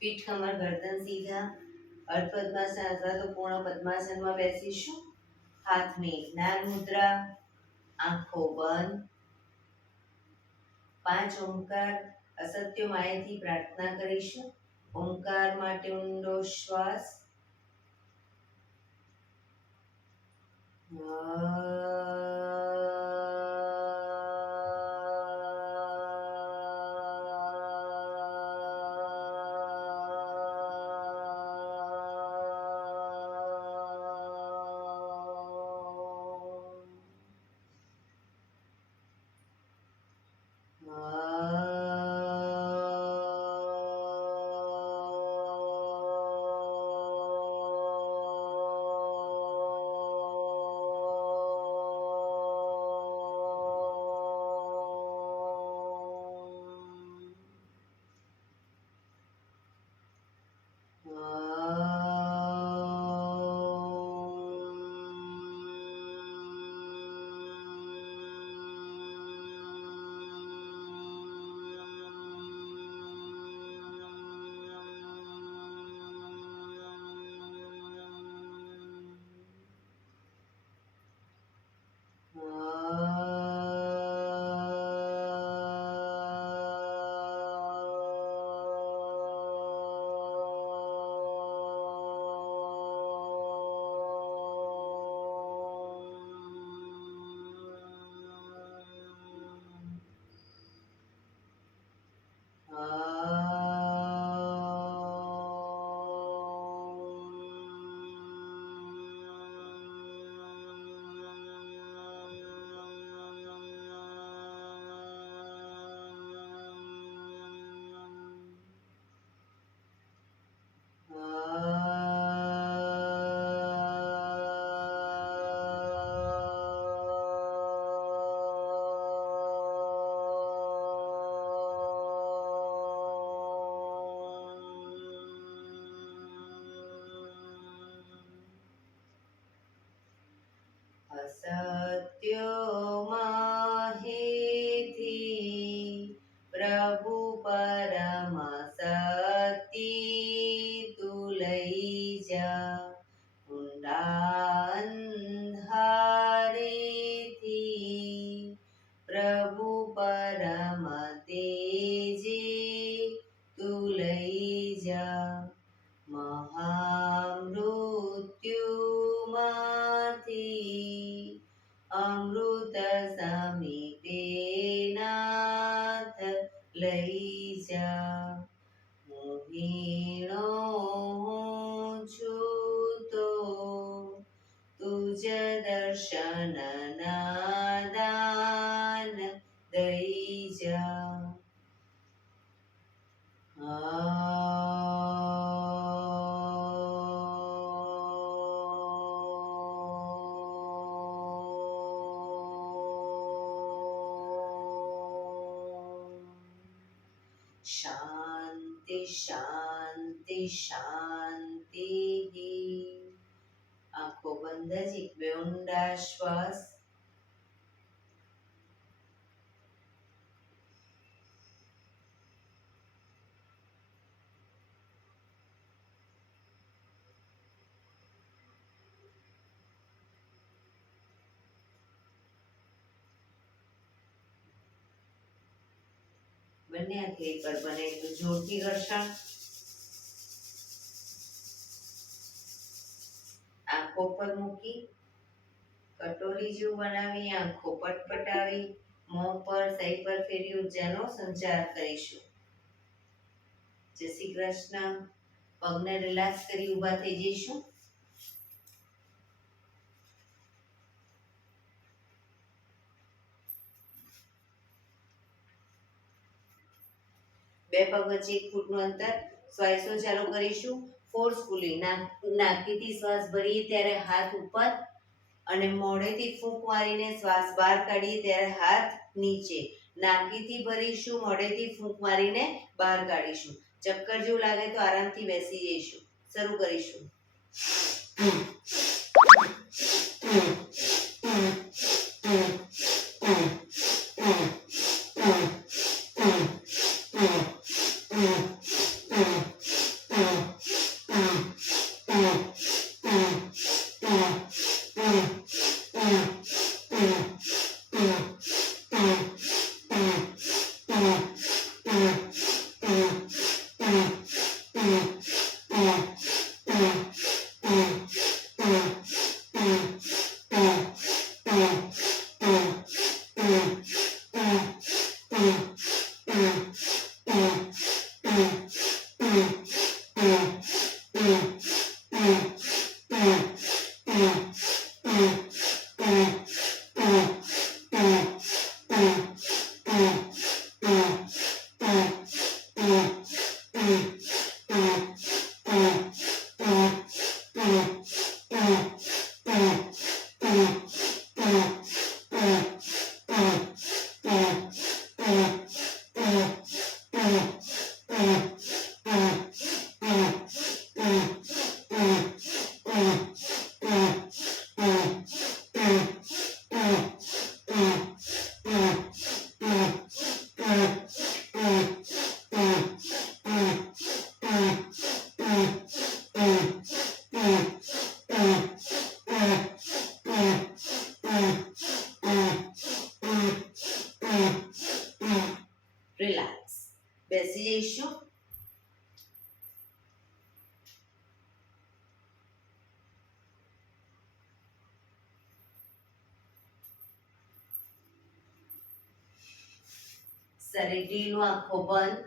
પીઠ કમર ગરદન સીધા. અર્ધ પદ્માસન અથવા તો પૂર્ણ પદ્માસનમાં બેસીશું. હાથની જ્ઞાન મુદ્રા, આંખો બંધ. 5 ઓમકાર અસત્ય માયાથી પ્રાર્થના કરીશું. ઓમકાર માટે ઊંડો શ્વાસ. સત્યમાહેથી પ્રભુ પરમ સતી તું લઈ જા. ઊંડા અંધારેથી પ્રભુ પરમ તેજે તું લઈ જા. મહામૃત્યુમાંથી અમૃત સમીપે નાથ લઈ જા. મોહિણો હું છું તો તુજ દર્શન ના દાન દઈ જા. શાંતિ શાંતિ શાંતિ. આંખો બંધ જ એક બે ઊંડા શ્વાસ. બંને હાથે પર બને એટલું જોરથી ઘર્ષણ. આંખો પર મૂકી કટોરી જેવું બનાવી આંખો પટપટાવી મોં પર સહી પર ફેરી ઉર્જાનો સંચાર કરીશું. જય શ્રી કૃષ્ણ. પગને રિલેક્સ કરી ઊભા થઈ જઈશું. બે પગ વચ્ચે 1 ફૂટનું અંતર. શ્વાસો ચાલુ કરીશું. ફોર્સફુલી નાકીથી શ્વાસ ભરીએ ત્યારે હાથ ઉપર અને મોઢેથી ફૂંક મારીને શ્વાસ બહાર કાઢીએ ત્યારે હાથ નીચે. નાકીથી ભરીશું, મોઢેથી ફૂંક મારીને બહાર કાઢીશું. ચક્કર જેવું લાગે તો આરામથી બેસી જઈશું. શરૂ કરીશું. શરીર ઢીલું, આંખો બંધ.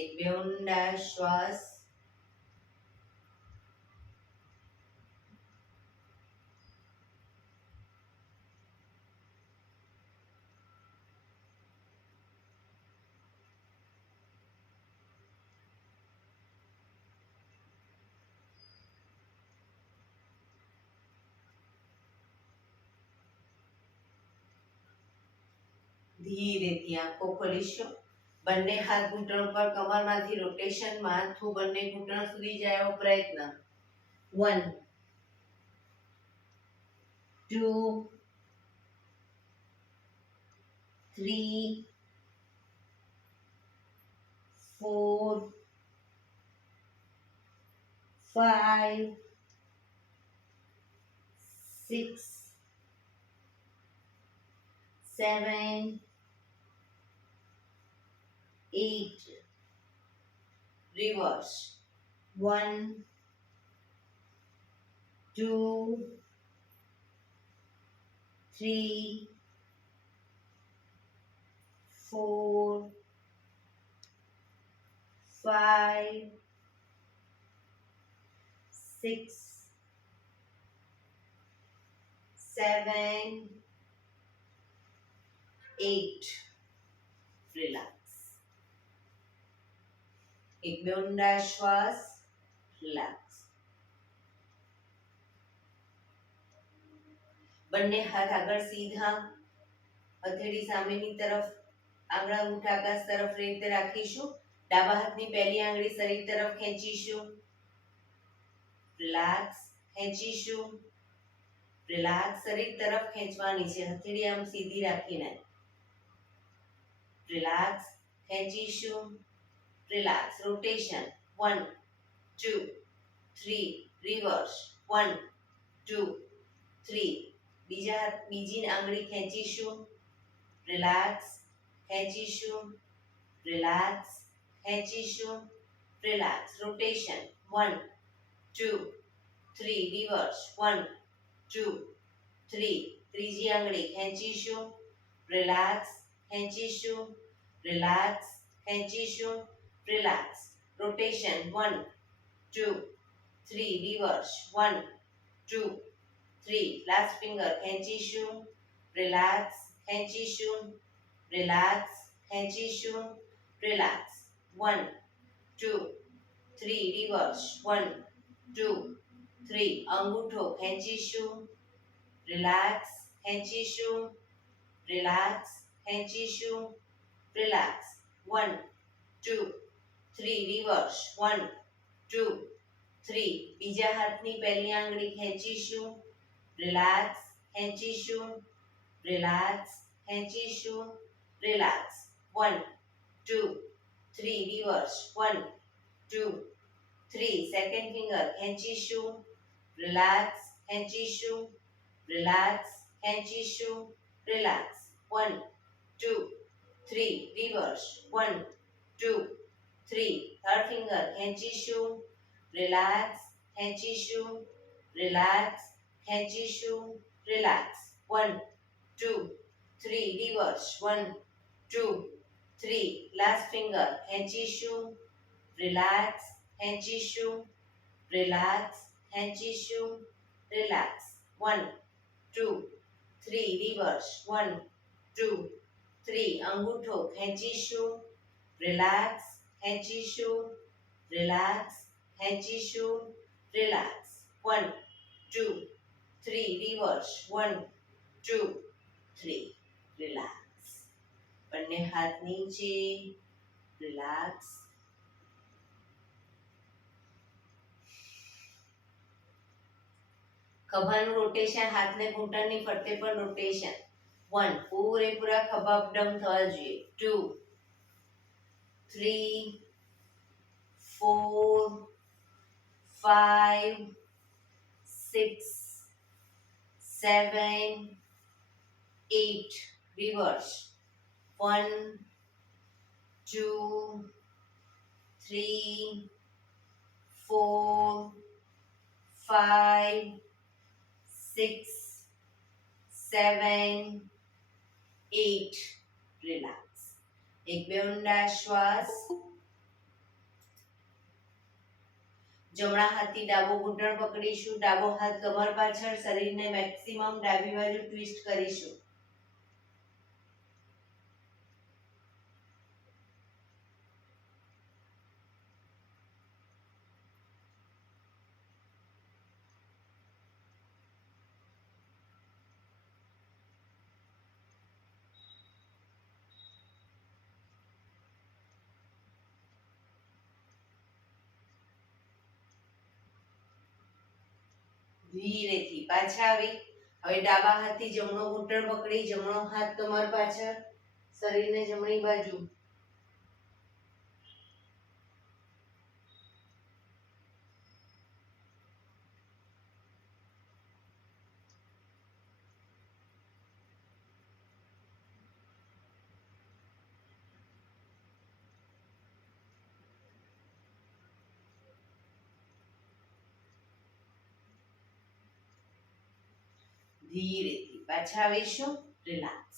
એક બે ઊંડા શ્વાસ. ધીરેથી આંખો ખોલીશું. બંને હાથ ઘૂંટણ પર, કમરમાંથી રોટેશન, માથું બંને ઘૂંટણ સુધી જાય એવો પ્રયત્ન. 1 2 3 4 5 6 7 8. Reverse. 1 2 3 4 5 6 7 8. Relax. એક બે ઊંડા શ્વાસ. રિલેક્સ. બંને હાથ આગળ સીધા, હથેળી સામેની તરફ, આંગળા અંગૂઠા આકાશ તરફ રીતે રાખીશું. ડાબા હાથની પહેલી આંગળી શરીર તરફ ખેંચીશું. રિલેક્સ. ખેંચીશું. રિલેક્સ. શરીર તરફ ખેંચવાની છે, હથેળી આમ સીધી રાખીને. રિલેક્સ. ખેંચીશું. રિલેક્સ. રોટેશન. 1 2 3. રિવર્સ. 1 2 3. બીજી આંગળી ખેંચીશું. રિલેક્સ. ખેંચીશું. રિલેક્સ. ખેંચીશું. રિલેક્સ. રોટેશન. 1 2 3. રિવર્સ. 1 2 3. ત્રીજી આંગળી ખેંચીશું. રિલેક્સ. ખેંચીશું. રિલેક્સ. ખેંચીશું. Relax. Rotation. 1 2 3. Reverse. 1 2 3. Last finger ખેંચીશું. રિલેક્સ. ખેંચીશું. રિલેક્સ. ખેંચીશું. રિલેક્સ. 1 2 3. રિવર્સ. 1 2 3. અંગૂઠો ખેંચીશું. રિલેક્સ. ખેંચીશું. રિલેક્સ. ખેંચીશું. રિલેક્સ. 1 2 3. રિવર્સ. 1 2 3. બીજા હાથની પહેલી આંગળી ખેંચીશું. રિલેક્સ. ખેંચીશું. રિલેક્સ. ખેંચીશું. રિલેક્સ. 1 2 3. રિવર્સ. 1 2 3. સેકન્ડ ફિંગર ખેંચીશું. રિલેક્સ. ખેંચીશું. રિલેક્સ. ખેંચીશું. રિલેક્સ. 1 2 3. રિવર્સ. 1 2 3. થર્ડ ફિંગર ખેંચીશું. રિલેક્સ. ખેંચીશું. રિલેક્સ. ખેંચીશું. રિલેક્સ. 1 2 3. રિવર્સ. 1 2 3. લાસ્ટ ફિંગર ખેંચીશું. રિલેક્સ. ખેંચીશું. રિલેક્સ. ખેંચીશું. રિલેક્સ. 1 2 3. રિવર્સ. 1 2 3. અંગૂઠો ખેંચીશું. રિલેક્સ. ખેંચીશું. રિલેક્સ. ખેંચીશું. રિલેક્સ. 1 2 3. રિવર્સ. 1 2 3. રિલેક્સ. બંને હાથ નીચે. રિલેક્સ. ખભાનું રોટેશન, હાથને ઘૂંટણની ફરતે પણ રોટેશન. 1 પૂરેપૂરા ખભા અપડાઉન થવા જોઈએ. 2 3 4 5 6 7 8. રિવર્સ. 1 2 3 4 5 6 7 8 રિલેક્સ. એક બે ઊંડા શ્વાસ. જમણા હાથથી ડાબો ઘૂંટણ પકડીશું, ડાબો હાથ કમર પાછળ, શરીરને મેક્સિમમ ડાબી બાજુ ટ્વિસ્ટ કરીશું. ધીરેથી પાછા આવી. હવે ડાબા હાથથી જમણો ઘૂંટણ પકડી, જમણો હાથ કમર પાછળ, શરીરને જમણી બાજુ. ધીરેથી પાછા આવીશું. રિલેક્સ.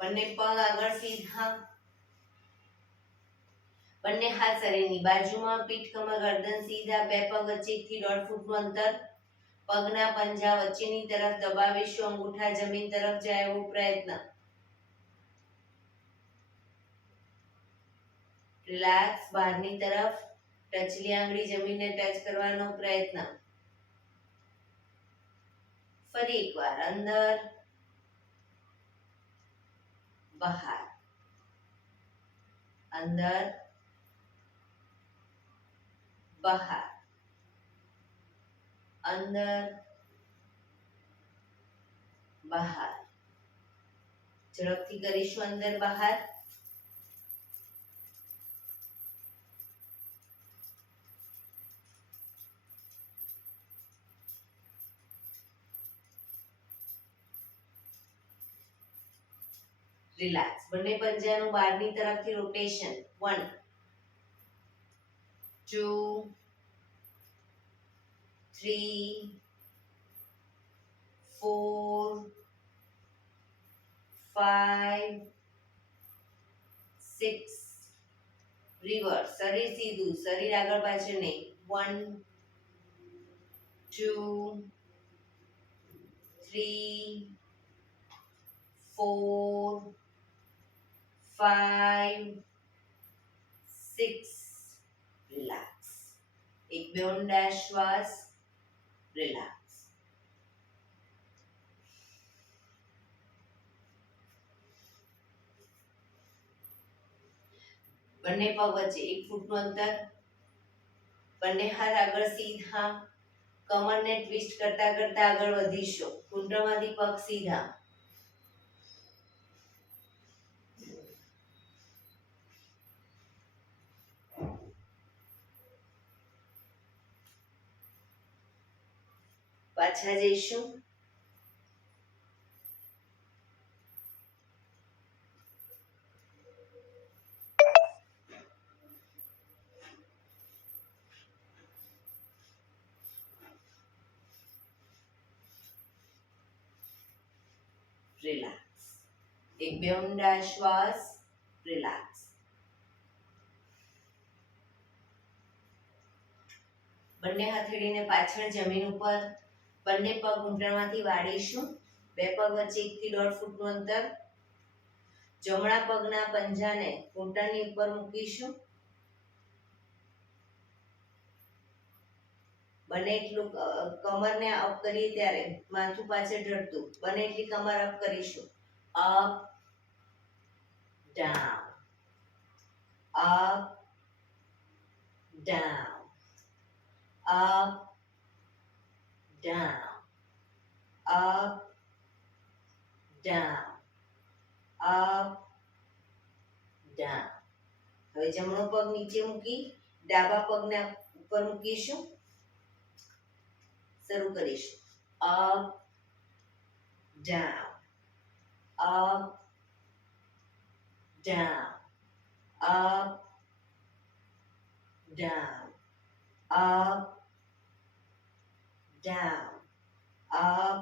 બંને પગ આગળ સીધા, બંને હાથ શરીરની બાજુમાં, પીઠ કમર ગરદન સીધા, બે પગ વચ્ચે 1 થી 1.5 ફૂટનું અંતર. પગના પંજા વચ્ચેની તરફ દબાવીશું, અંગૂઠા જમીન તરફ જાય એવો પ્રયત્ન. રિલેક્સ. બહારની તરફ ટચલી આંગળી જમીનને ટચ કરવાનો પ્રયત્ન. ફરી એકવાર અંદર બહાર, અંદર બહાર, અંદર બહાર. ઝડપથી કરીશું અંદર બહાર. રિલેક્સ. બંને પંજાનું બહારની તરફથી રોટેશન. 1 2 3 4 5 6. રિવર્સ. શરીર સીધું, શરીર આગળ પાછળ નહીં. 1 2 3 4 5 6. રિલેક્સ. એક બે ઊંડા શ્વાસ. રિલેક્સ. બંને પગ વચ્ચે 1 ફૂટનું અંતર. બંને હાથ આગળ સીધા, કમરને ટ્વિસ્ટ કરતા કરતા આગળ વધીશું. ઘૂંટણમાંથી પગ સીધા. પાછા જઈશું. રિલેક્સ. એક બે ઊંડા શ્વાસ. રિલેક્સ. બંને હથેળીને પાછળ જમીન ઉપર, બંને પગ ઘૂંટણમાંથી વાળીશું. બે પગ વચ્ચે 1 થી 1.5 ફૂટનું અંતર. જમણા પગના પંજાને ઘૂંટણની ઉપર મૂકીશું. બને એટલું કમરને અપ કરીએ ત્યારે માથું પાછળ ઢળતું, બને એટલી કમર અપ કરીશું. Up down, up down, up down, up down, up down. હવે જમણો પગ નીચે મૂકી ડાબા પગને ઉપર મૂકીશું. શરૂ કરીશું. Up down, up down, up down, up, down, up,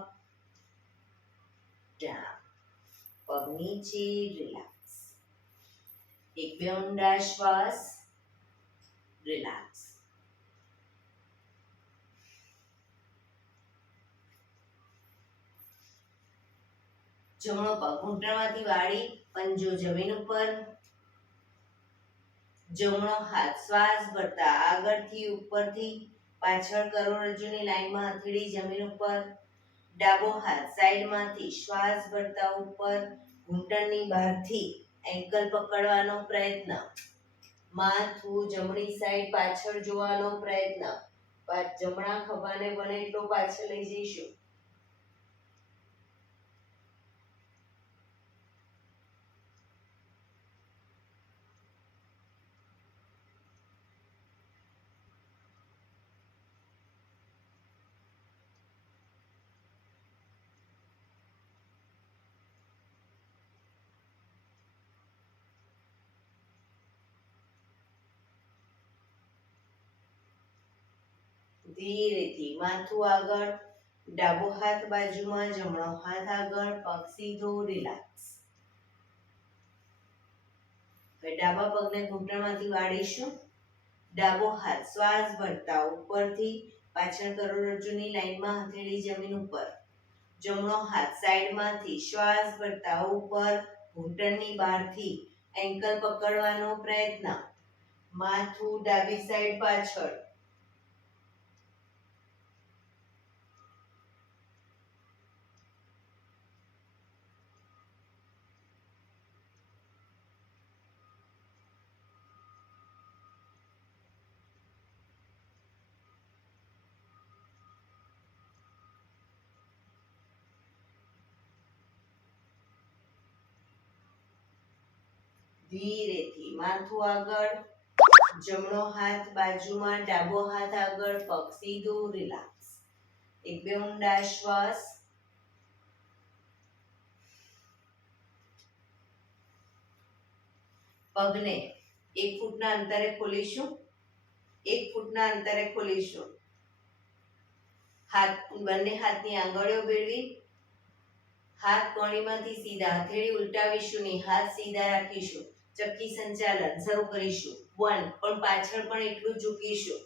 down. પગ નીચે, રિલેક્સ. એક બે ઊંડા શ્વાસ, રિલેક્સ. જમણો પગ ઘૂંટણમાંથી વાળી, પંજો જમીન ઉપર. જમણો હાથ શ્વાસ ભરતા આગળથી ઉપરથી પાછળ કરોડરજ્જુની લાઈનમાં હથેળી જમીન ઉપર. ડાબો હાથ સાઈડમાંથી શ્વાસ ભરતા ઉપર, ઘૂંટણની બહારથી એન્કલ પકડવાનો પ્રયત્ન. માથું જમણી સાઈડ પાછળ જોવાનો પ્રયત્ન. જમણા ખભાને બને એટલો પાછળ લઈ જઈશું. ધીરેથી માથું આગળ, ડાબો હાથ બાજુમાં, જમણો હાથ આગળ, પગ સીધો, રિલેક્સ. હવે ડાબા પગને ઘૂંટણમાંથી વાળીશું. ડાબો હાથ શ્વાસ ભરતા ઉપરથી પાછળ કરોડરજ્જુની લાઈનમાં હથેળી જમીન ઉપર. જમણો હાથ સાઈડમાંથી શ્વાસ ભરતા ઉપર, ઘૂંટણની બહારથી એન્કલ પકડવાનો પ્રયત્ન. માથું ડાબી સાઈડ પાછળ. ધીરેથી માથું આગળ, જમણો હાથ બાજુમાં, ડાબો હાથ આગળ, પગ સીધો, રિલેક્સ. એક બે ઊંડા શ્વાસ. પગને 1 ફૂટના અંતરે ખોલીશું. 1 ફૂટના અંતરે ખોલીશું. બંને હાથની આંગળીઓ ભેળવી, હાથ કોણીમાંથી સીધા, હથેળી ઉલટાવીશું નહીં, હાથ સીધા રાખીશું. ચક્કી સંચાલન શરૂ કરીશું. 1, પણ પાછળ પણ એટલું જ ઝૂકીશું.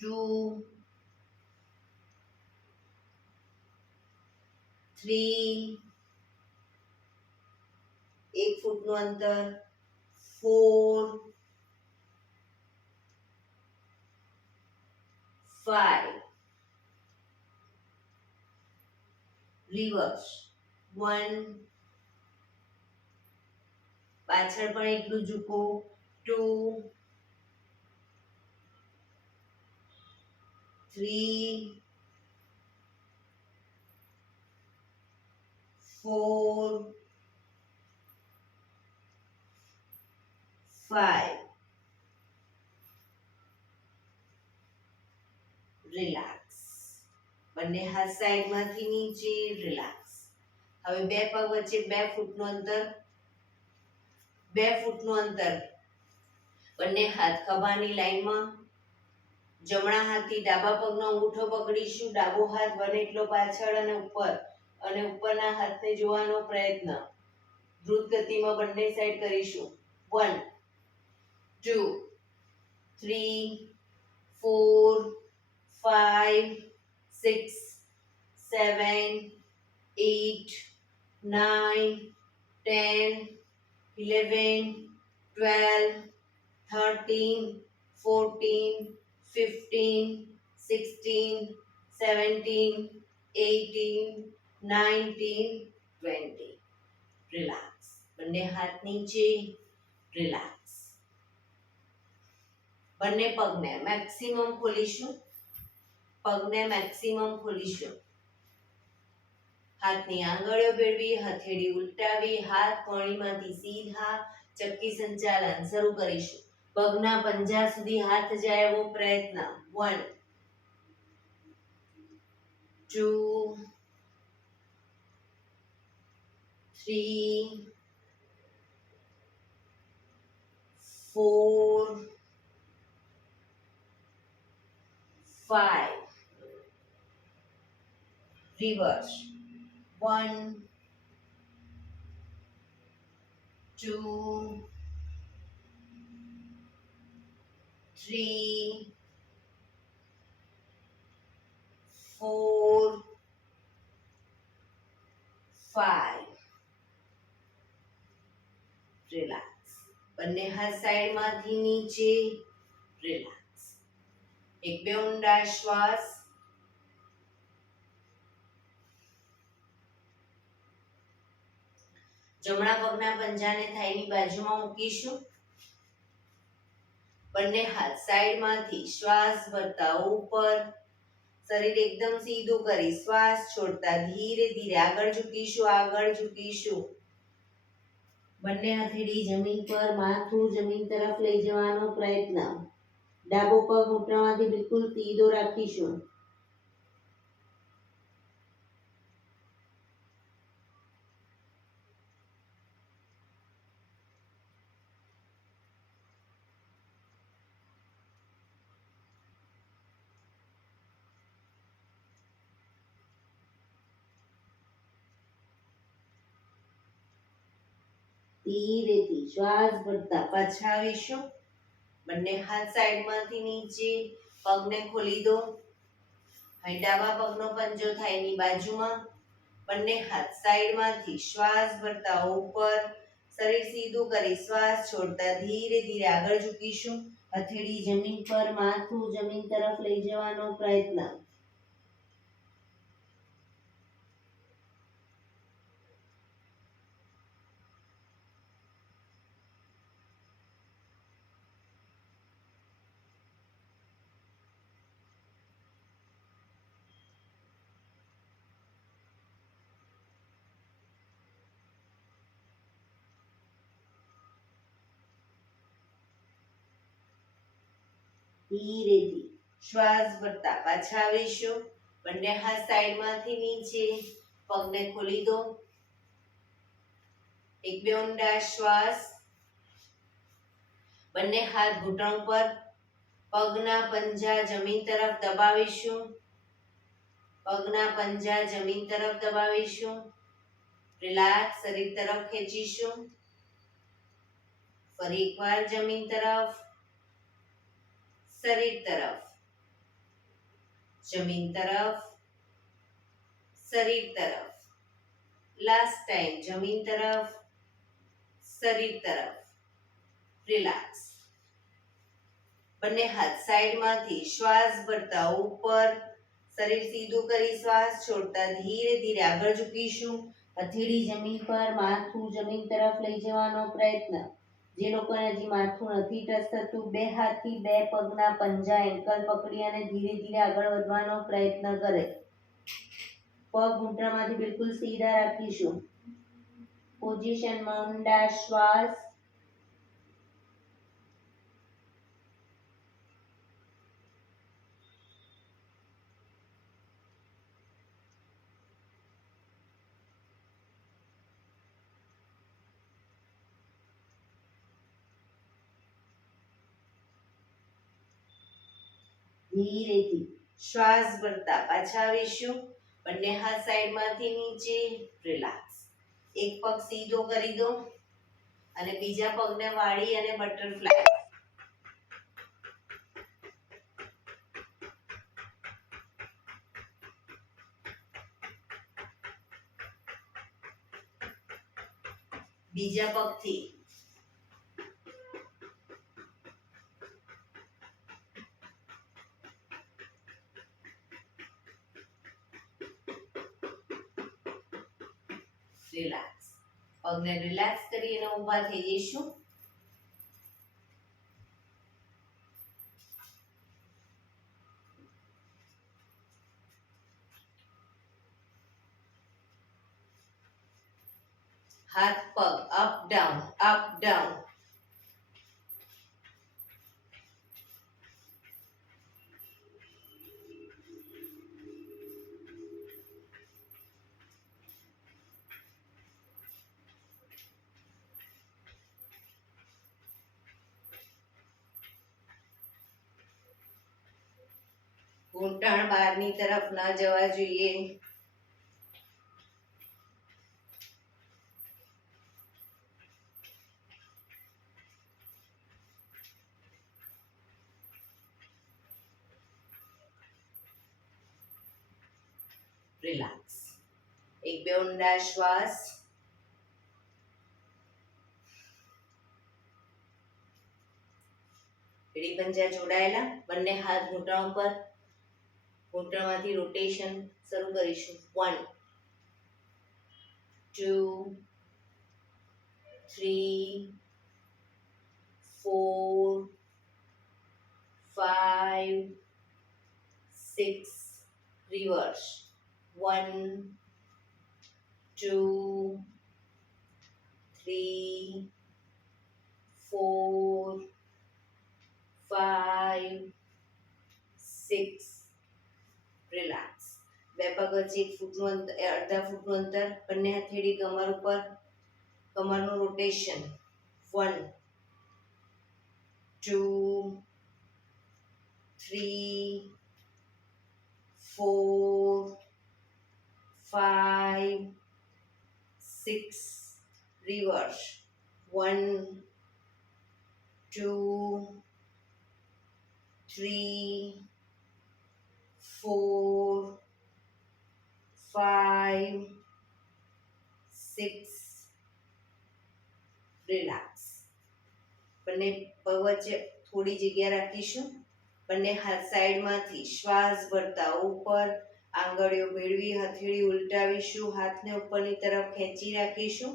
2, 3, 1 ફૂટનું અંતર. 4, 5, રિવર્સ. 1, પાછળ પણ એટલું ઝૂકો. 2, 3, 4, 5. રિલેક્સ. બંને હાથ સાઈડમાંથી નીચે, રિલેક્સ. હવે બે પગ વચ્ચે 2 ફૂટનું અંતર. 2 ફૂટનું અંતર. બંને હાથ ખભાની લાઈનમાં. જમણા હાથથી ડાબા પગનો અંગૂઠો પકડીશું. ડાબો હાથ બને એટલો પાછળ અને ઉપર, અને ઉપરના હાથને જોવાનો પ્રયત્ન. દ્રુત ગતિમાં બંને સાઈડ કરીશું. 1, 2, 3, 4, 5, 6, 7, 8, 9, 10, 11, 12, 13, 14, 15, 16, 17, 18, 19, 20. રિલેક્સ. બંને હાથ નીચે, રિલેક્સ. બંને પગને મેક્સિમમ ખોલીશું. પગને મેક્સિમમ ખોલીશું. હાથની આંગળીઓ ભેળવી, હથેળી ઉલટાવી, હાથ કોણીમાંથી સીધા, ચક્કી સંચાલન શરૂ કરીશું. પગના પંજા સુધી હાથ જાય એવો પ્રયત્ન. 1, 2, 3, 4, 5 reverse 1 2 3 4 5 રિલેક્સ બંને હાથ સાઈડમાંથી નીચે રિલેક્સ એક બે ઊંડા શ્વાસ જમણા પગના પંજાને થાઈની બાજુમાં મૂકીશું બંને હાથ સાઈડમાંથી શ્વાસ ભરતા ઉપર શરીર એકદમ સીધું કરી શ્વાસ છોડતા ધીરે ધીરે આગળ ઝૂકીશું બંને હથેળી જમીન પર માથું જમીન તરફ લઈ જવાનો પ્રયત્ન ડાબો પગ ઘૂંટણમાંથી બિલકુલ સીધો રાખીશું ધીરેથી શ્વાસ ભરતા પાછા આવીશું બંને હાથ સાઈડમાંથી નીચે પગને ખોલી દો હવે ડાબા પગનો પંજો થાઈની બાજુમાં બંને હાથ સાઈડમાંથી શ્વાસ ભરતા ઉપર શરીર સીધું કરી શ્વાસ છોડતા ધીરે ધીરે આગળ ઝૂકીશું હથેળી જમીન પર માથું જમીન તરફ લઈ જવાનો પ્રયત્ન ધીરેથી શ્વાસ ભરતા પાછા આવીશું બંને હાથ સાઈડમાંથી નીચે પગને ખોલી દો એક બે ઊંડા શ્વાસ બંને હાથ ઘૂંટણ પર પગના પંજા જમીન તરફ દબાવીશું રિલેક્સ શરીર તરફ ખેંચીશું ફરી એકવાર જમીન તરફ શરીર તરફ જમીન તરફ શરીર તરફ લાસ્ટ ટાઈમ જમીન તરફ શરીર તરફ રિલેક્સ બંને હાથ સાઈડમાંથી શ્વાસ ભરતા ઉપર શરીર સીધું કરી શ્વાસ છોડતા ધીરે ધીરે આગળ ઝૂકીશું હથેળી જમીન પર માથું જમીન તરફ લઈ જવાનો પ્રયત્ન જે લોકોને હજી માથું નથી ટચ થતું બે હાથથી બે પગના પંજા એન્કલ પકડી અને ધીરે ધીરે આગળ વધવાનો પ્રયત્ન કરે પગ ઘૂંટણમાંથી બિલકુલ સીધા રાખીશું પોઝિશનમાં ઊંડા શ્વાસ ધીરેથી શ્વાસ ભરતા પાછા આવીશું બંને હાથ સાઈડમાંથી નીચે રિલેક્સ એક પગ સીધો કરી દો અને બીજા પગને વાળી અને બટરફ્લાય બીજા પગથી રિલેક્સ પગને રિલેક્સ કરી અને ઊભા થઈ જઈશું હાથ પગ અપ ડાઉન ઘૂંટણ બહારની તરફ ન જવા જોઈએ. રિલેક્સ. એક બે ઊંડા શ્વાસ. એડી પંજા જોડાયેલા, બંને હાથ ઘૂંટણ પર, ઘૂંટણમાંથી રોટેશન શરૂ કરીશું. 1 2 3 4 5 6 રિવર્સ. 1 2 3 4 5 6 રિલેક્સ. બે પગ વચ્ચે 1 ફૂટનું અંતર, અડધા ફૂટનું અંતર, બંને હથેળી કમર ઉપર, કમરનું રોટેશન. 1 2 3 4 5 6 રિવર્સ. 1 2 3 4 5 6 રિલેક્સ. બંને પગ વચ્ચે થોડી જગ્યા રાખીશું. બંને હાથ સાઈડમાંથી શ્વાસ ભરતા ઉપર આંગળીઓ મેળવી હથેળી ઉલટાવીશું. હાથને ઉપરની તરફ ખેંચી રાખીશું.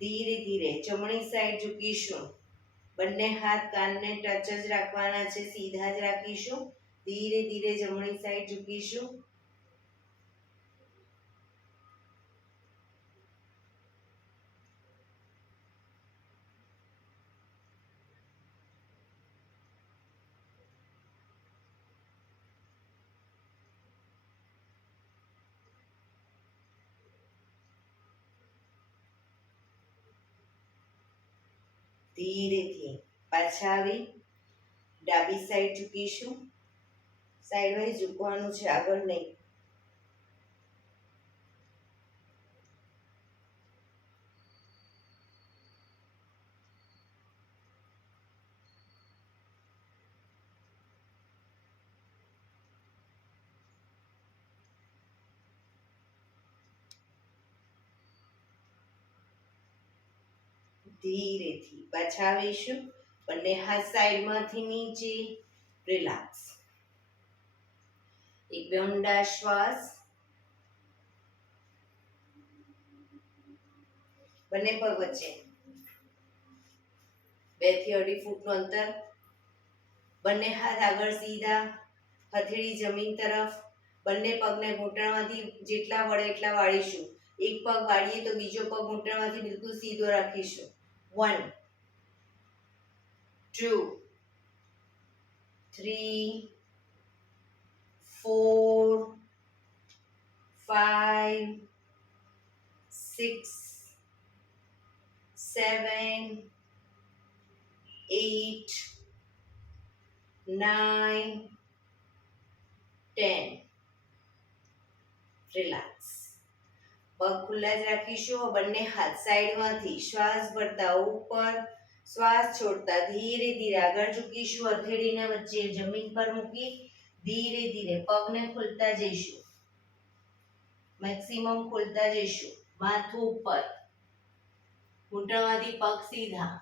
ધીરે ધીરે જમણી સાઈડ ઝૂકીશું. બંને હાથ કાનને ટચ જ રાખવાના છે, સીધા જ રાખીશું. ધીરે ધીરે જમણી સાઈડ ઝૂકીશું. ધીરેથી પાછા આવી ડાબી સાઈડ ઝૂકીશું. સાઈડ વાઇઝ ઝૂકવાનું છે, આગળ નહીં. ધીરેથી પાછા આવીશું. બંને હાથ સાઈડમાંથી નીચે. રિલેક્સ. એક બે ઊંડા શ્વાસ. બંને પગ વચ્ચે 2 થી 2.5 ફૂટનું અંતર. બંને હાથ આગળ સીધા, હથેળી જમીન તરફ. બંને પગને ઘૂંટણમાંથી જેટલા વળે એટલા વાળીશું. એક પગ વાળીએ તો બીજો પગ ઘૂંટણમાંથી બિલકુલ સીધો રાખીશું. 1 2 3 4 5 6 7 8 9 10 રિલેક્સ. પગ ખુલ્લા જ રાખીશું. બંને હાથ સાઈડમાંથી શ્વાસ ભરતા ઉપર, શ્વાસ છોડતા ધીરે ધીરે આગળ ઝૂકીશું. હથેળીને વચ્ચે જમીન પર મૂકી ધીરે ધીરે પગને ખોલતા જઈશું. મેક્સિમમ ખોલતા જઈશું. માથું ઉપર, ઘૂંટણમાંથી પગ સીધા,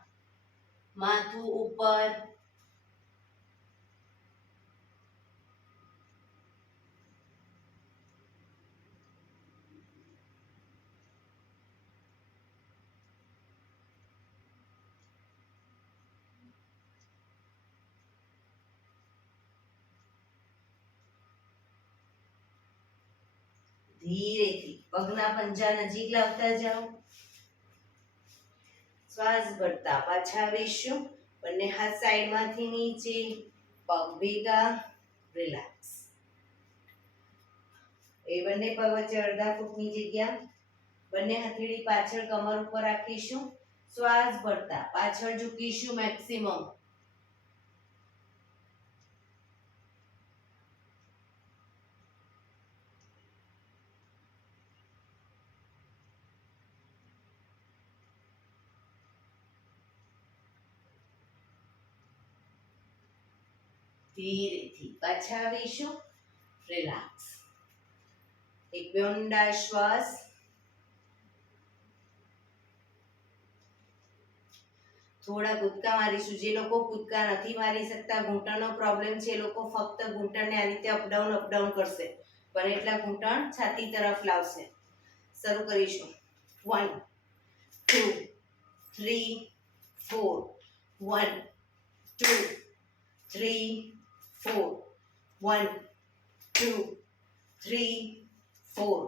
માથું ઉપર. ધીરેથી પગના પંજા નજીક લાવતા જાઓ. શ્વાસ ભરતા પાછા આવીશું. બંને હાથ સાઈડમાંથી નીચે, પગ ભેગા. રિલેક્સ. એ બંને પગ વચ્ચે અડધા ફૂટની જગ્યા. બંને હથેળી પાછળ કમર ઉપર રાખીશું. શ્વાસ ભરતા પાછળ ઝૂકીશું મેક્સિમમ. 1 ધીરેથી પાછા આવીશું. રિલેક્સ. એક બે ઊંડા શ્વાસ. થોડા કૂદકા મારીશું. જે લોકો કૂદકા નથી મારી શકતા, ઘૂંટણનો પ્રોબ્લેમ છે, એ લોકો ફક્ત ઘૂંટણને આ રીતે અપડાઉન કરશે, પણ એટલા ઘૂંટણ છાતી તરફ લાવશે. શરૂ કરીશું. 1 2 3 4 1 2 3 4 1 2 3 4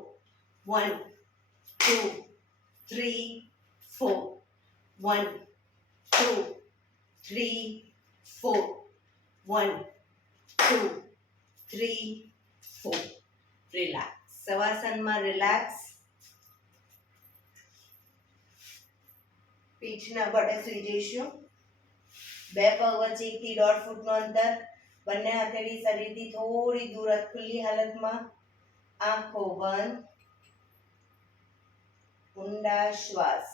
1 2 3 4 1 2 3 4 1 2 3 4. રિલેક્સ. શવાસનમાં રિલેક્સ. પીઠના બળે સુઈ જઈશું. બે પગ વચ્ચે 1 થી 1.5 ફૂટનું અંતર. બંને હથેળી શરીરથી થોડી દૂર, ખુલ્લી હાલતમાં. આંખો બંધ. ઊંડા શ્વાસ.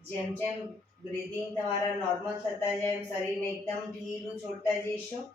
જેમ જેમ બ્રીધિંગ તમારા નોર્મલ થતા જાય એમ શરીરને એકદમ ઢીલું છોડતા જઈશું.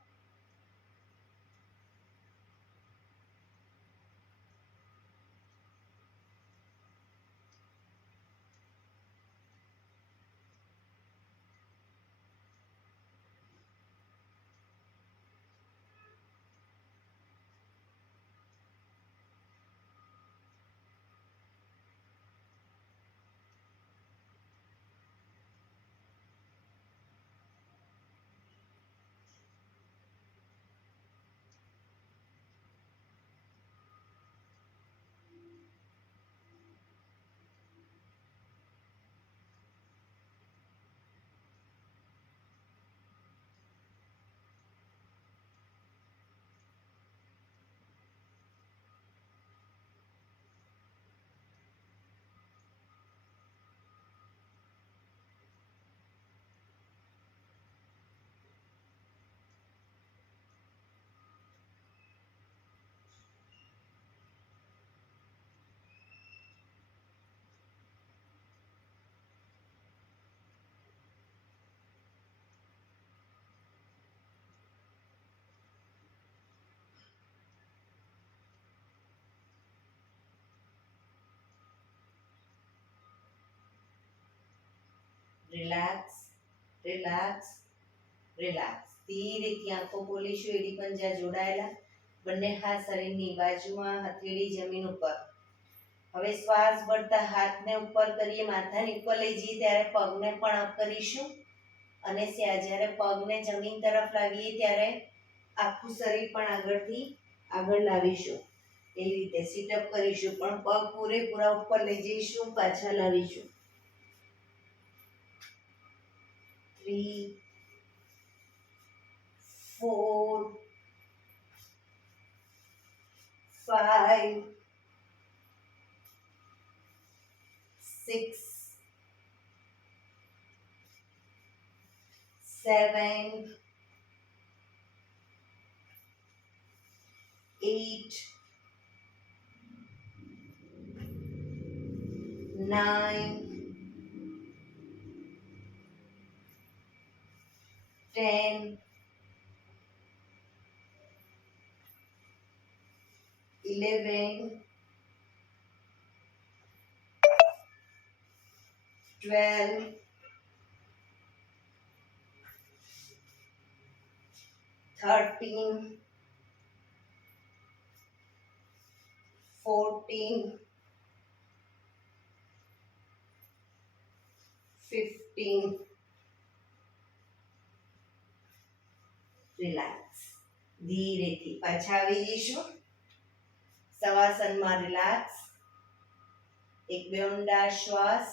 રિલેક્સ. રિલેક્સ. રિલેક્સ. ધીરેથી આંખો ખોલીશું. એડી પંજા જોડાયેલા. બંને હાથ શરીરની બાજુમાં, હથેળી જમીન ઉપર. હવે શ્વાસ ભરતા હાથને ઉપર કરીએ, માથાની ઉપર લઈ જઈએ ત્યારે પગને પણ અપ કરીશું. અને જ્યારે પગને જમીન તરફ લાવીએ ત્યારે આખું શરીર પણ આગળથી આગળ લાવીશું. એ રીતે સીટઅપ કરીશું, પણ પગ પૂરેપૂરા ઉપર લઈ જઈશું, પાછા લાવીશું. 3 4 5 6 7 8 9 10 11 12 13 14 15. રિલેક્સ. ધીરેથી પાછા આવી જઈશું. શવાસનમાં રિલેક્સ. એક બે ઊંડા શ્વાસ.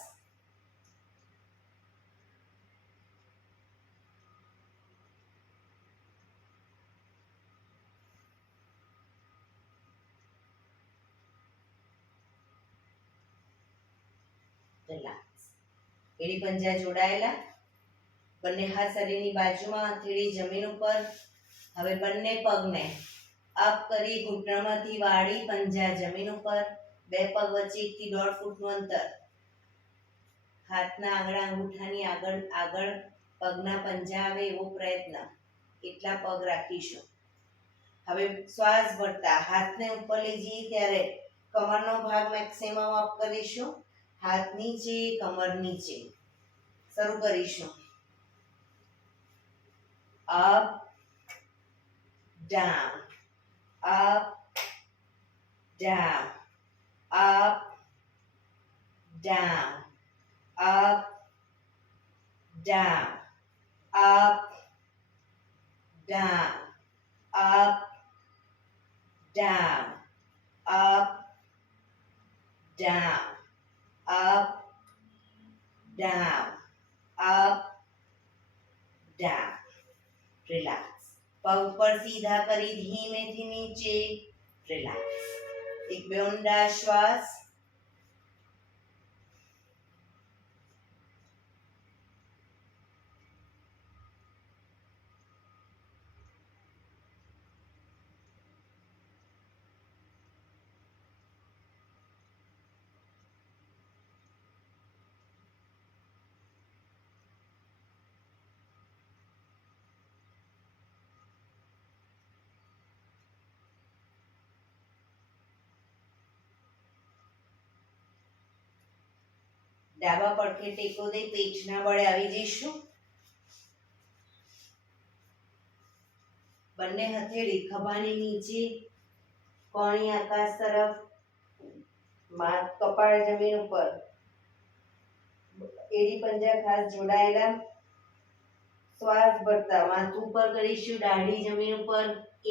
રિલેક્સ. એડી પંજા જોડાયેલા. બંને હાથ શરીરની બાજુમાં, હથેળી જમીન ઉપર. હવે બંને પગને અપ કરી ઘૂંટણમાંથી વાળી, પંજા જમીન ઉપર. બે પગ વચ્ચે 1 થી 1.5 ફૂટનું અંતર. હાથના આંગળા અંગૂઠાની આગળ પગના પંજા આવે એવો પ્રયત્ન. એટલા પગ રાખીશું. હવે શ્વાસ ભરતા હાથને ઉપર લઈ જઈએ ત્યારે કમરનો ભાગ મેક્સિમમ અપ કરીશું. હાથ નીચે, કમર નીચે. શરૂ કરીશું. Up, down, up, down, up, down, up, down, up, down, up, down, up, down, up, down, up, down. Relax. પગ પર સીધા કરી ધીમેથી નીચે. રિલેક્સ. એક બે ઊંડા શ્વાસ. ડાબા પડખે ટેકો દઈ પેટના બળે આવી જઈશું. બંને હથેળી ખભાની નીચે, કોણી આકાશ તરફ, કપાળ જમીન ઉપર. એડી પંજા ખાસ જોડાયેલા. શ્વાસ ભરતા માથું ઉપર કરીશું, દાઢી જમીન ઉપર,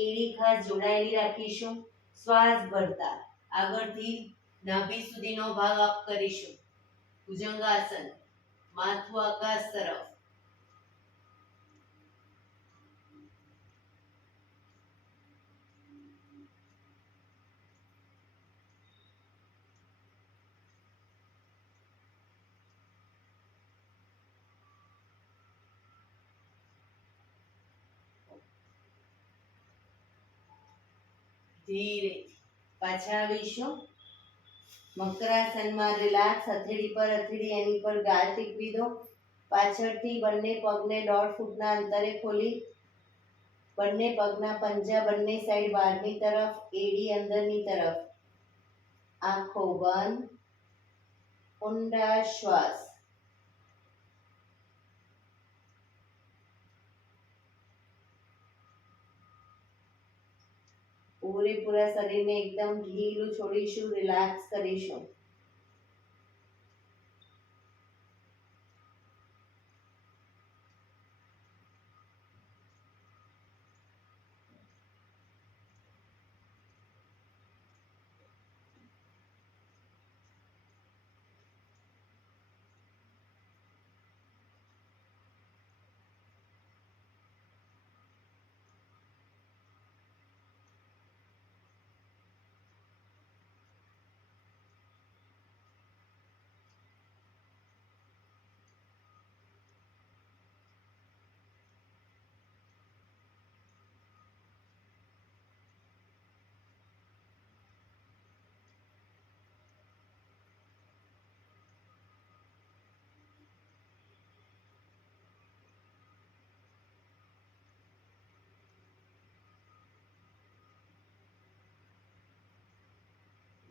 એડી ખાસ જોડાયેલી રાખીશું. શ્વાસ ભરતા આગળથી નાભી સુધીનો ભાગ અપ કરીશું. ભુજંગાસન. માથું આકાશ તરફ. ધીરે પાછા આવીશું. મકરાસનમાં રિલેક્સ. હથેળી પર હથેળી એની પર ગાલ ટેકવી દો. પાછળથી બંને પગને 1.5 ફૂટના અંતરે ખોલી બંને પગના પંજા બંને સાઈડ બહારની તરફ, એડી અંદરની તરફ. આંખો બંધ. ઊંડા શ્વાસ. પૂરેપૂરા શરીરને એકદમ ઢીલું છોડીશું, રિલેક્સ કરીશું.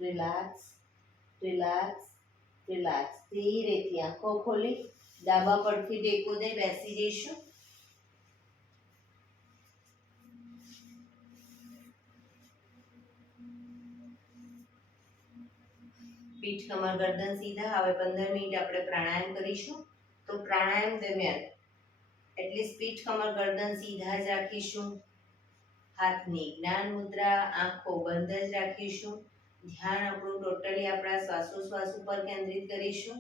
Relax, relax, relax. ધીરેથી આંખો ખોલી ડાબા પડથી ટેકો દે બેસી જઈશું. પીઠ કમર ગરદન સીધા. હવે 15 મિનિટ આપણે પ્રાણાયામ કરીશું. તો પ્રાણાયામ દરમિયાન એટલીસ્ટ પીઠ કમર ગરદન સીધા જ રાખીશું. હાથની જ્ઞાન મુદ્રા, આંખો બંધ જ રાખીશું. ધ્યાન આપણું ટોટલી આપણા શ્વાસોશ્વાસ ઉપર કેન્દ્રિત કરીશું.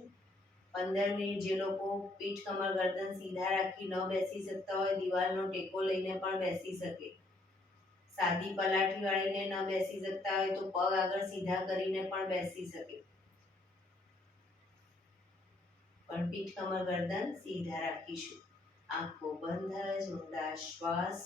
15 મિનિટ જે લોકો પીઠ કમર ગરદન સીધા રાખી ન બેસી શકતા હોય, દિવાલનો ટેકો લઈને પણ બેસી શકે. સાદી પલાઠી વાળીને ન બેસી શકતા હોય તો પગ આગળ સીધા કરીને પણ બેસી શકે. પણ પીઠ કમર ગરદન સીધા રાખીશું. આંખો બંધ જ. ઊંડા શ્વાસ.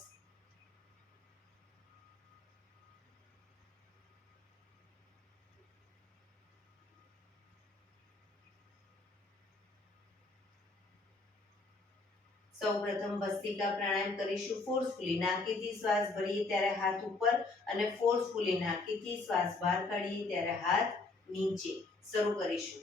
સૌપ્રથમ ભસ્ત્રિકા પ્રાણાયામ કરીશું ફોર્સફુલી નાકેથી શ્વાસ ભરીએ ત્યારે હાથ ઉપર અને ફોર્સફુલી નાકેથી શ્વાસ બહાર કાઢીએ ત્યારે હાથ નીચે શરૂ કરીશું.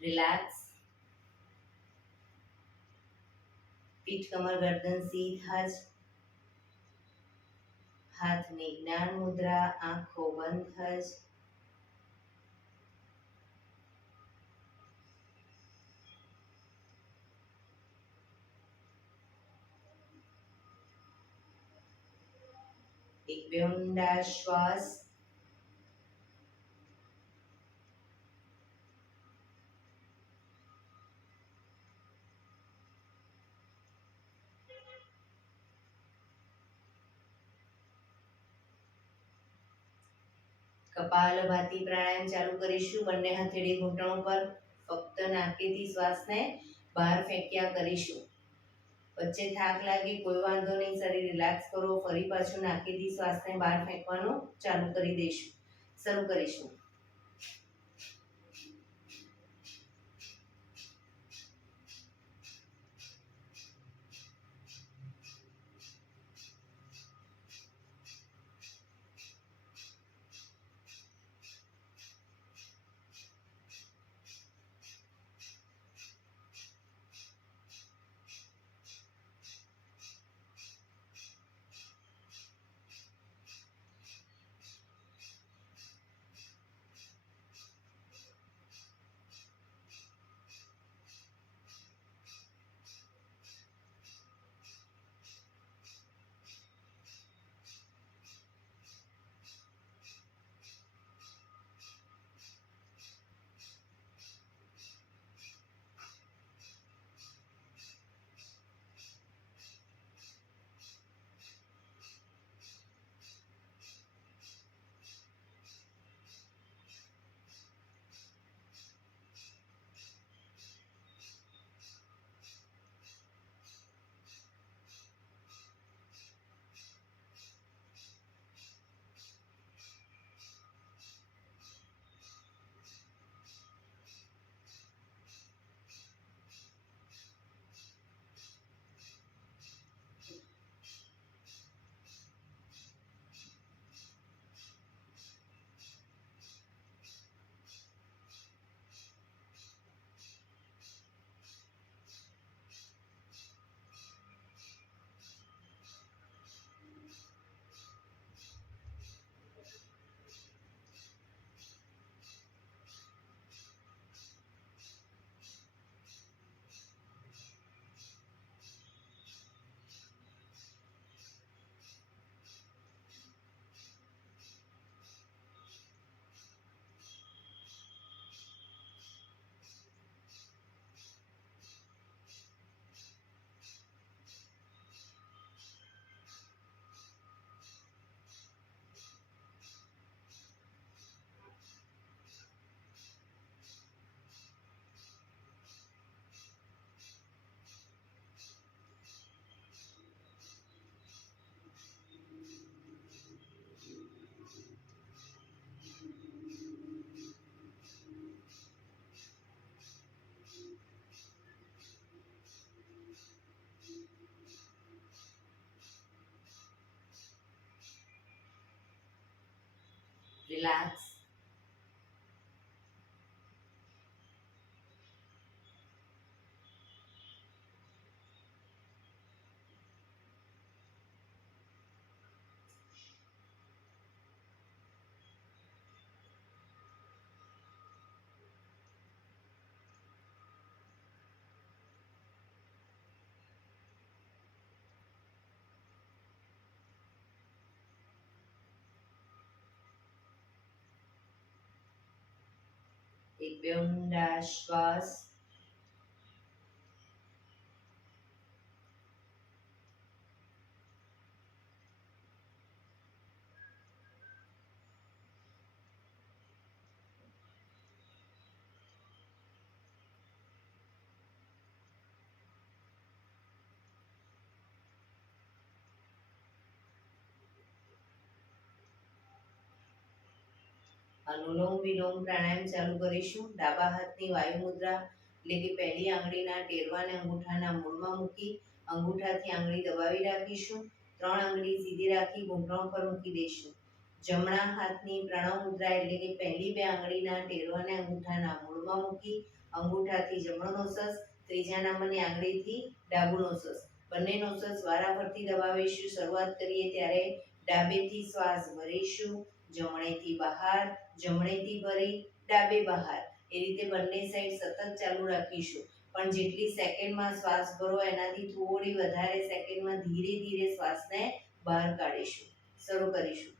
રિલેક્સ. પીઠ કમર ગરદન સીધા જ. હાથની જ્ઞાન મુદ્રા, આંખો બંધ જ. એક બે ઊંડા શ્વાસ. કપાલભાતી પ્રાણાયામ ચાલુ કરીશું. બંને હથેળી ઘૂંટણ પર. ફક્ત નાકેથી શ્વાસને બહાર ફેંક્યા કરીશું. વચ્ચે થાક લાગે કોઈ વાંધો નહીં, શરીર રિલેક્સ કરો. ફરી પાછું નાકેથી શ્વાસને બહાર ફેંકવાનું ચાલુ કરી દઈશું. શરૂ કરીશું. રિલેક્સ. એક બે ઊંડા શ્વાસ. અનુલોમ વિલોમ પ્રાણાયામ ચાલુ કરીશું. ડાબા હાથની વાયુ મુદ્રા એટલે કે પહેલી આંગળીના ટેરવાને અંગૂઠાના મૂળમાં મૂકી અંગૂઠાથી આંગળી દબાવી રાખીશું. 3 આંગળી સીધી રાખી ઘૂંટણ પર મૂકી દઈશું. જમણા હાથની પ્રણવ મુદ્રા એટલે કે પહેલી 2 આંગળીના ટેરવાને અંગૂઠાના મૂળમાં મૂકી અંગૂઠાથી જમણો નોસસ, ત્રીજા નંબરની આંગળીથી ડાબુ નોસસ, બંને નોસસ વારાફરતી દબાવીશું. શરૂઆત કરીએ ત્યારે ડાબેથી શ્વાસ ભરીશું, જમણેથી બહાર, જમણેથી ભરી ડાબે બહાર. એ રીતે બંને સાઈડ સતત ચાલુ રાખીશું. પણ જેટલી સેકન્ડમાં શ્વાસ ભરો એનાથી થોડી વધારે સેકન્ડમાં ધીરે ધીરે શ્વાસને બહાર કાઢીશું. શરૂ કરીશું.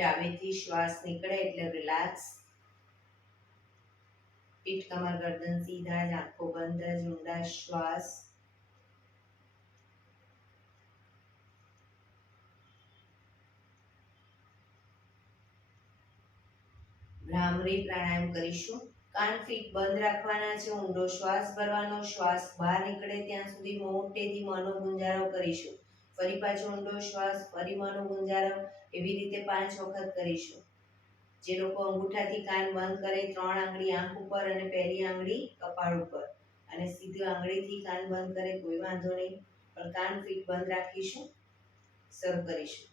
ડાબેથી શ્વાસ નીકળે એટલે રિલેક્સ. પીઠ કમર ગરદન સીધા જ, આંખો બંધ જ, ઊંડા શ્વાસ. ભ્રામરી પ્રાણાયામ કરીશું. કાન ફીટ બંધ રાખવાના છે, ઊંડો શ્વાસ ભરવાનો, શ્વાસ બહાર નીકળે ત્યાં સુધી મોટેથી મોંનો ગુંજારો કરીશું. ફરી પાછો ઊંડો શ્વાસ, ફરી મોંનો ગુંજારો, એવી રીતે 5 વખત કરીશું. જે લોકો અંગૂઠાથી કાન બંધ કરે, 3 આંગળી આંખ ઉપર અને પહેલી આંગળી કપાળ ઉપર, અને સીધી આંગળીથી કાન બંધ કરે કોઈ વાંધો નહીં, પણ કાન ફીટ બંધ રાખીશું. શરૂ કરીશું.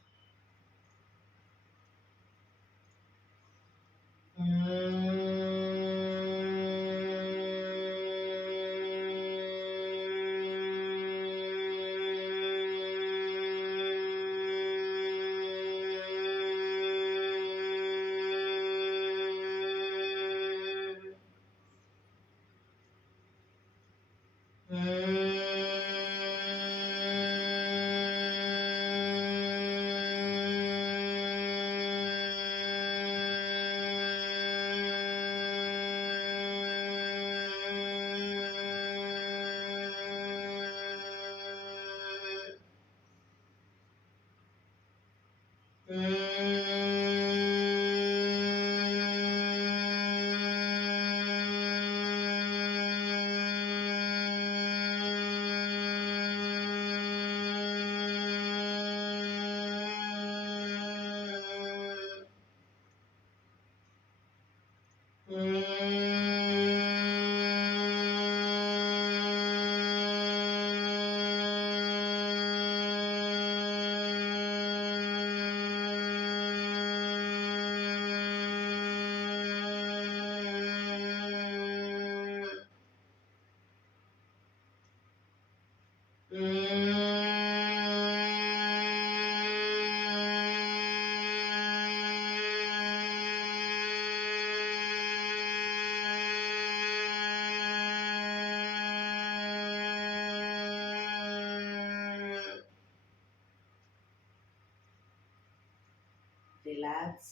રિલેક્સ.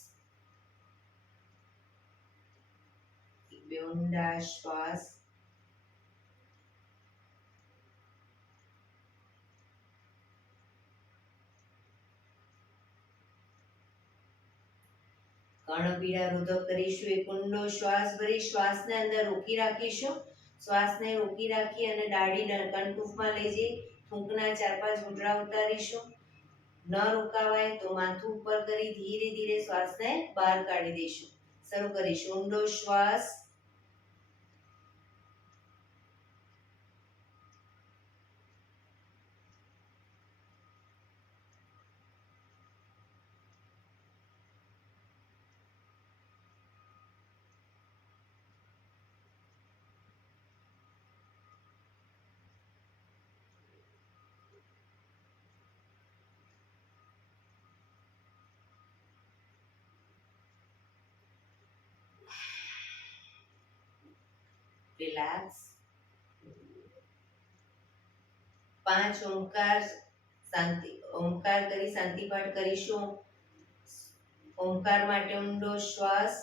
બે ઊંડા શ્વાસ. કર્ણપીડા રોધક કરીશું. એક ઊંડો શ્વાસ ભરી શ્વાસને અંદર રોકી રાખીશું. શ્વાસને રોકી રાખી અને દાઢી કંઠૂફમાં લઈ જઈ થૂંકના 4-5 ઘૂંટડા ઉતારીશું. ન રોકાવાય તો માથું ઉપર કરી ધીરે ધીરે શ્વાસને બહાર કાઢી દઈશું. શરૂ કરીશું. ઊંડો શ્વાસ. રિલેક્સ. 5 ઓમકાર શાંતિ ઓમકાર કરી શાંતિ પાઠ કરીશું. ઓમકાર માટે ઊંડો શ્વાસ.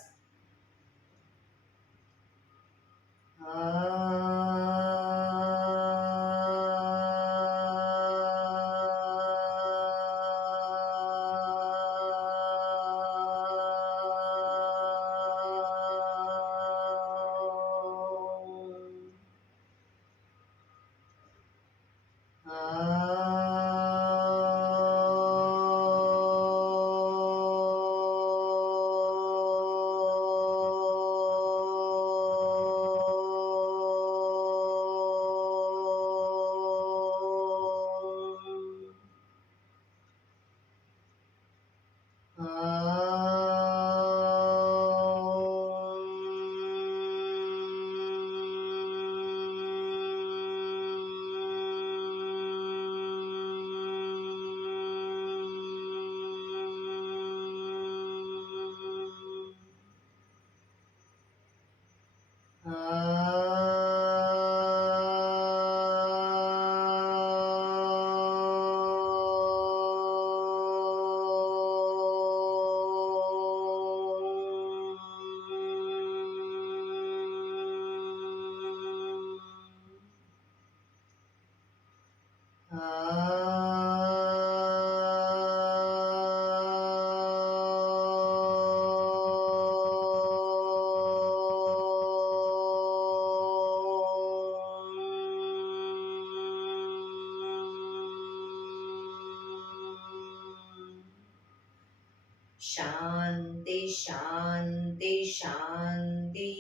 શાંતિ શાંતિ શાંતિ.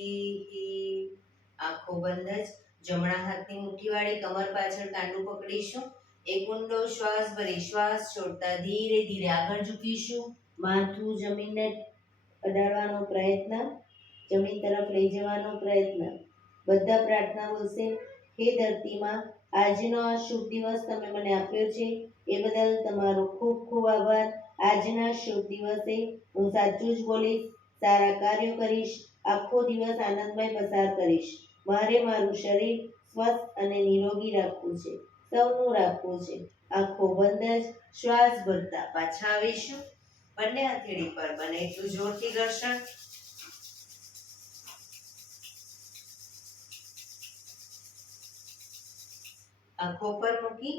આંખો બંધ જ જમણા હાથની મુઠ્ઠી વાળી કમર પાછળ કાંડું પકડીશું. એક ઊંડો શ્વાસ ભરી શ્વાસ છોડતા ધીરે ધીરે આગળ ઝૂકીશું. માથું જમીનને અડાડવાનો પ્રયત્ન, જમીન તરફ લઈ જવાનો પ્રયત્ન. બધા પ્રાર્થના બોલશે. હે ધરતીમાં, આજનો આ શુભ દિવસ તમે મને આપ્યો છે એ બદલ તમારો ખૂબ ખૂબ આભાર. આજના શુભ દિવસે હું સાચું જ બોલીશ, સારા કાર્યો કરીશ, આખો દિવસ આનંદમય પસાર કરીશ. મારે મારું શરીર સ્વસ્થ અને નિરોગી રાખવું છે, સૌનું રાખવું છે. આંખો બંધ જ શ્વાસ ભરતા પાછા આવીશું. બંને હથેળી પર બને એટલું જોરથી ઘર્ષણ. આંખો પર મૂકી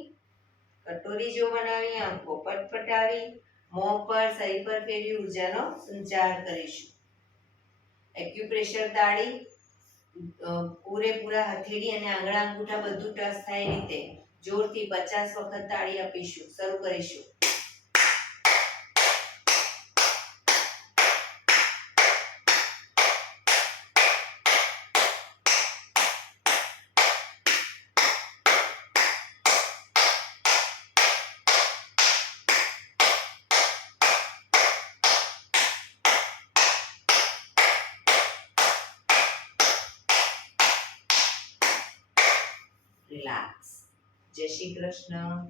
કટોરી જો બનાવી આંખો પટપટાવી મોં પર શરીર પર ફેરવી ઉર્જાનો સંચાર કરીશું. એક્યુપ્રેશર તાળી પૂરેપૂરા હથેળી અને આંગળા અંગૂઠા બધું ટચ થાય રીતે જોરથી 50 વખત તાળી આપીશું. શરૂ કરીશું. રિલેક્સ. જય શ્રી કૃષ્ણ.